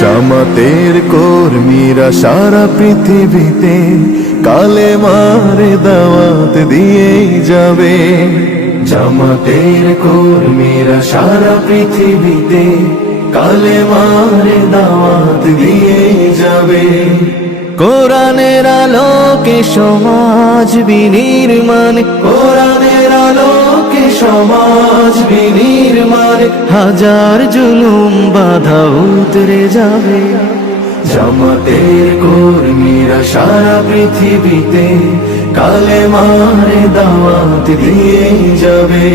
জামাতের কর্মীরা সারা পৃথিবীতে কালেমার দাওয়াত দিয়েই যাবে। জামাতের কর্মীরা সারা পৃথিবীতে কালেমার দাওয়াত দিয়েই যাবে। কোরআনের আলোকে সমাজ বিনির্মাণ, কোরআনের আলোকে সমাজ বিনির্মাণ, হাজার জুলুম বাধা উতরে যাবে। জামাতের কর্মীরা সারা পৃথিবীতে কালেমার দাওয়াত দিয়েই যাবে।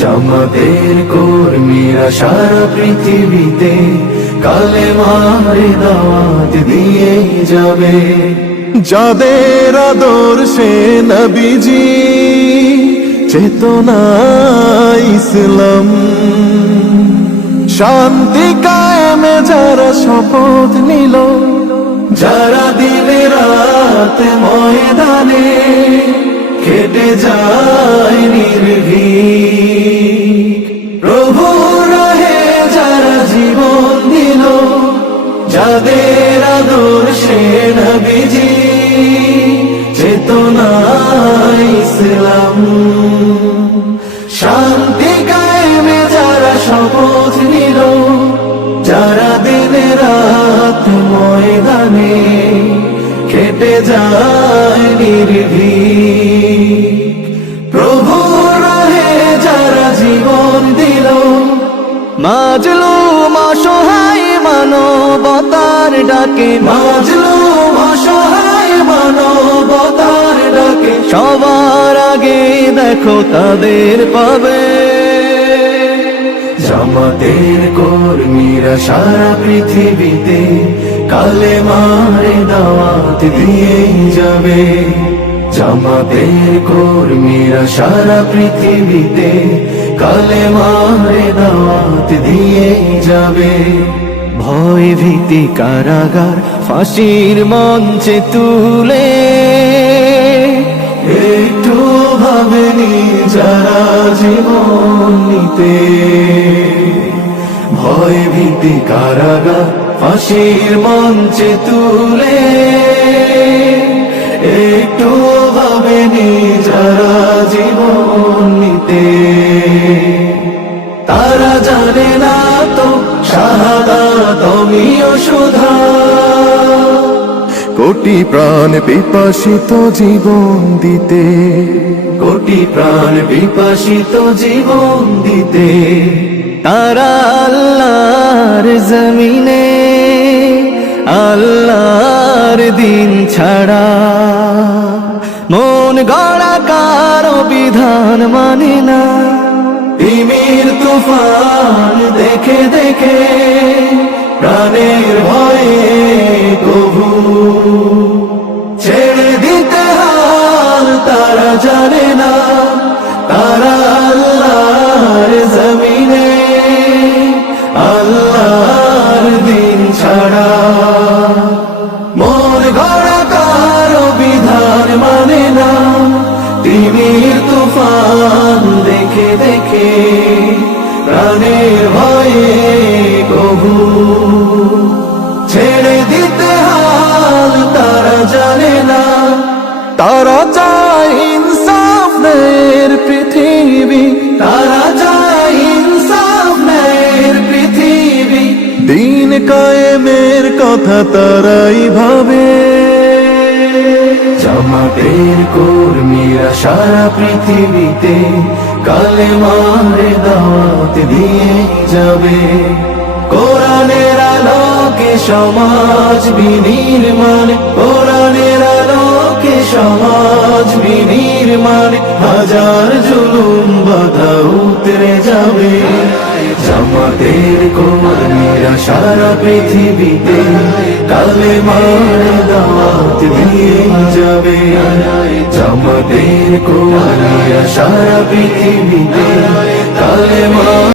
জামাতের কর্মীরা সারা পৃথিবীতে কালেমার দাওয়াত দিয়েই যাবে। যাদের আদর্শে নবীজি চেতনা ইসলাম, শান্তি কায়েমে যারা শপথ নিল, যারা দিনে রাত ময়দানে খেটে যায় নির্ভীক, প্রভু রাহে যারা জীবন দিল, যাদের আদর্শে নবীজি চেতনা ইসলাম, শান্তি কায়েমে যারা শপথ নিল, যারা দিনে রাত ময়দানে খেটে যায় নির্ভীক, প্রভু রাহে যারা জীবন দিল, মাজলুম অসহায় মানবতার ডাকে, মাজলুম অসহায় মানবতার ডাকে, সবার আগে দেখো তাদের পাবে। জামাতের কর্মীরা সারা পৃথিবীতে কালেমার দাওয়াত দিয়েই যাবে। জামাতের কর্মীরা সারা পৃথিবীতে কালেমার দাওয়াত দিয়েই যাবে। ভয় ভীতি কারাগার ফাঁসির মঞ্চে তুলে একটু ভাবেনি যারা জীবন নিতে। ভয় ভীতি কারাগার ফাঁসির মঞ্চে তুলে একটু ভাবেনি যারা জীবন নিতে। তারা জানে না তো শাহাদাত অমীয় সুধা, কোটি প্রাণ বিপাসিত জীবন দিতে, কোটি প্রাণ বিপাসিত জীবন দিতে। তারা আল্লাহর জমিনে আল্লাহর দিন ছাড়া মন গড়া কারো বিধান মানে না। তিমির তুফান দেখে দেখে প্রাণের ভয়ে কবু ছেড়ে দিতে হাল তারা জানে না। তারা আল্লাহর জমিনে আল্লাহর দিন ছাড়া মন গড়া কারো বিধান মানে না। তিমির তুফান দেখে দেখে প্রাণের ভয়ে কবু ছেড়ে দিতে হাল তারা জানে না। তারা চায় ইনসাফ ন্যায়ের পৃথিবী, তারা চায় ইনসাফ ন্যায়ের পৃথিবী। দিন কায়েমের কথা তারাই ভাবে। জামাতের কর্মীরা সারা পৃথিবীতে কালেমার দাওয়াত দিয়ে যাবে। কোরআনের আলোকে সমাজ বিনির্মাণ, কোরআনের আলোকে সমাজ বিনির্মাণ, হাজার জুলুম বাধা উতরে যাবে। জামাতের কর্মীরা সারা পৃথিবীতে কালেমার দাওয়াত দিয়ে যাবে। জামাতের কর্মীরা সারা পৃথিবীতে কালেমার